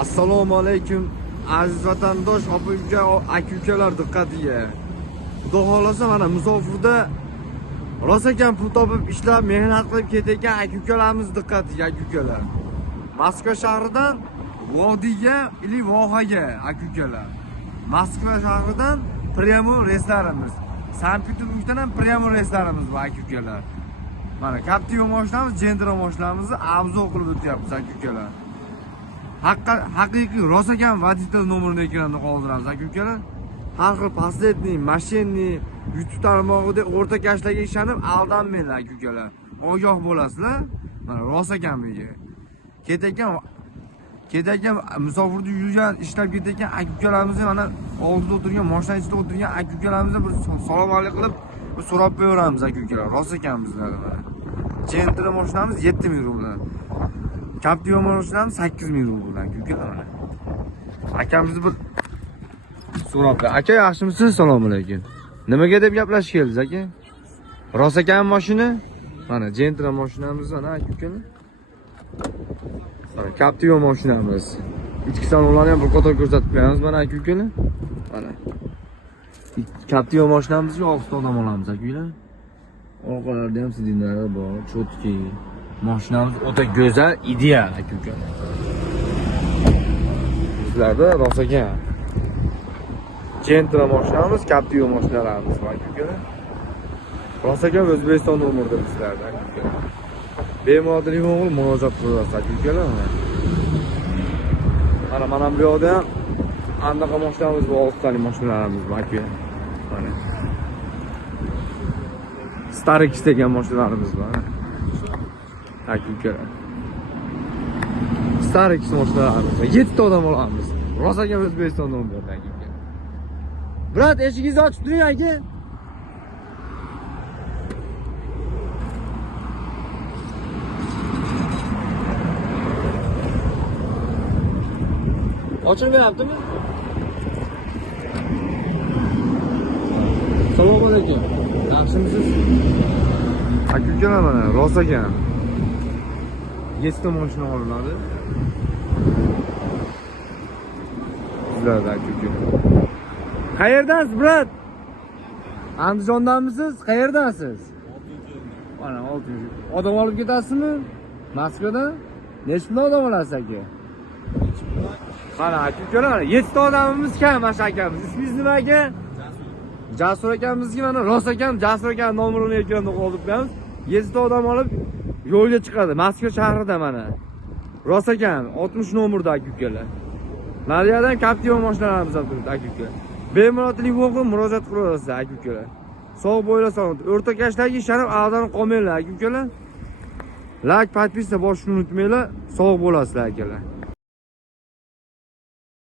Assalomu alaykum aziz vatandosh, opa-uka, aka-ukalar, diqqatiga. Xudo xolasa mana musofirda rosa ekan pul topib ishlab mehnat qilib ketayotgan aka-ukalarimiz, diqqatiga aka-ukalar. Moskva shahridan vodiyga ili vohaga aka-ukalar. Moskva shahridan prямо reyslarimiz. Sankt-Peterburgdan ham prямо reyslarimiz bor aka-ukalar. Mana Captiva mashinamiz, Gentra mashinamizni obzor qilib o'tyapmiz aka-ukalar. Haqiqiy rosa ekan voditel nomerini ekranda qoldiramiz aka-ukalar. Har xil pasletni, mashinni YouTube tarmog'ida o'rta kashlarga ishonib aldanmanglar aka-ukalar. Ogoh bo'lasizlar. Mana rosa ekan bu yer. Ketayotgan musofirda yurgan, ishlab ketayotgan aka-ukalarimizni mana oldida o'tirgan, mashina ichida o'tirgan aka-ukalarimizni bir salom alaykum qilib so'rab qo'yamiz aka-ukalar. Rosa ekan bizlar mana. Gentra mashinamiz 7000 rubl. Captiva mashinamiz 8000 rubl aka-ukalar mana. Akamizni bir so'rab, aka yaxshimisiz? Assalomu alaykum. Nimaga deb gaplashib keldingiz aka? Rosa ekan mashina? Mana Gentra mashinamiz mana aka-ukalar. Captiva mashinamiz. Ichki salonlarni ham bir qator ko'rsatib qo'yamiz mana aka-ukalar. Mana. Captiva mashinamizga 6 odam olamiz aka-ukalar. Orqalarda ham sidinlari bor, chotki. Mashinamiz o'ta go'zal, ideal aka-ukalar. Bizlarda rosa ekan. Gentra mashinamiz, Captiva mashinalarimiz bor aka-ukalar. Rosa ekan O'zbekiston nomerida bizlarda aka-ukalar. Bemalol telefon murojaat qilasiz aka-ukalar. Mana bu yerda ham anaqa mashinamiz bor, 6 talik mashinalarimiz bor aka. Mana. Starix degan mashinalarimiz bor. Aka-ukalar. Starix mashinalarimiz bor. 7 ta odam olamiz. Rosa ekan O'zbekiston nomerida aka-ukalar. Brat, eshigingizni ochib turing aka. Ochilmayaptimi? Assalomu alaykum. Yaxshimisiz? Aka-ukalar mana rosa ekan. 7 ta mashina olinadi. Bizlarda aka-ukalar. Qayerdansiz, brat? Andijondanmisiz? Qayerdansiz? Mana 600. Odam olib ketasizmi? Moskvadan? Nechta pul odam olasiz aka? Mana aka-ukalar, 7 ta odamimiz kam mana akamiz. Ismingiz nima aka? Jasur akamizga mana rosa ekan, Jasur aka nomerini ekranda qoldirib qo'yamiz. 7 ta odam olib yo'lga chiqadi. Moskva shahrida mana. Rosa ekan, 60 nomerda aka-ukalar. Nariyadan Captiva mashinalarimiz ham turibdi aka-ukalar. Bemalol telefon qilib murojaat qilaverasiz aka-ukalar. Sog' bo'lasizlar. O'rta kashlarga ishonib aldanib qolmanglar aka-ukalar. Like, podpiska bosishni unutmanglar. Sog' bo'lasizlar akalar.